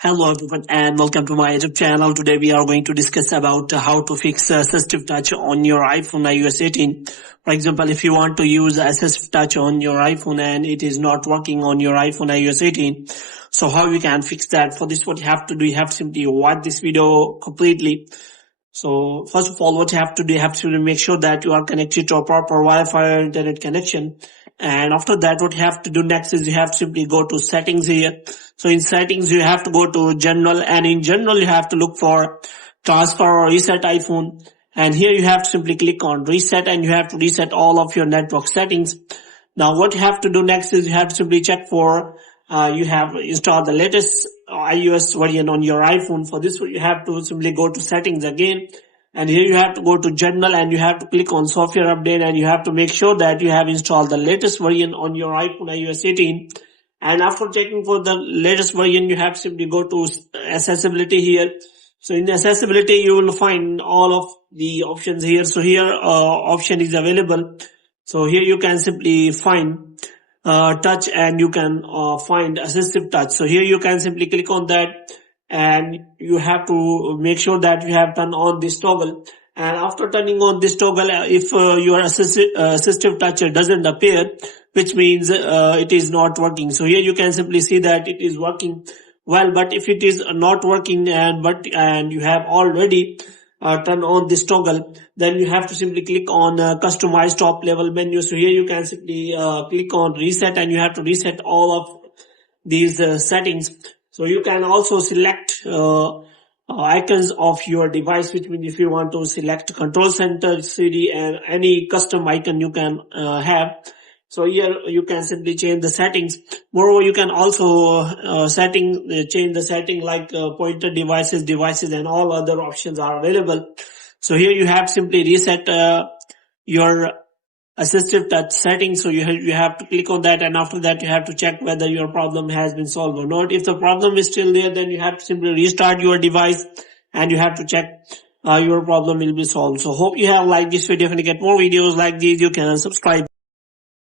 Hello everyone and welcome to my YouTube channel. Today we are going to discuss about how to fix AssistiveTouch on your iPhone iOS 18. For example, if you want to use AssistiveTouch on your iPhone and it is not working on your iPhone iOS 18, so how you can fix that? For this, what you have to do, you have to simply watch this video completely. So first of all, what you have to do, you have to make sure that you are connected to a proper Wi-Fi or internet connection. And after that, what you have to do next is you have to simply go to settings here. So in settings, you have to go to general, and in general, you have to look for transfer or reset iPhone. And here you have to simply click on reset, and you have to reset all of your network settings. Now what you have to do next is you have to simply check for you have installed the latest iOS version on your iPhone. For this, you have to simply go to settings again. And here you have to go to general and you have to click on software update, and you have to make sure that you have installed the latest version on your iPhone iOS 18. And after checking for the latest version, you have to simply go to accessibility here. So in accessibility, you will find all of the options here. So here option is available. So here you can simply find touch, and you can find assistive touch. So here you can simply click on that, and you have to make sure that you have turned on this toggle. And after turning on this toggle, if your assistive touch doesn't appear, which means it is not working. So here you can simply see that it is working well. But if it is not working and you have already turn on this toggle, then you have to simply click on customize top level menu. So here you can simply click on reset, and you have to reset all of these settings. So you can also select icons of your device, which means if you want to select control center, CD, and any custom icon you can have. So here you can simply change the settings. Moreover, you can also change the setting like pointer devices, and all other options are available. So here you have simply reset your assistive touch settings. So you have to click on that, and after that you have to check whether your problem has been solved or not. If the problem is still there, then you have to simply restart your device, and you have to check your problem will be solved. So hope you have liked this video. If you get more videos like these, you can subscribe.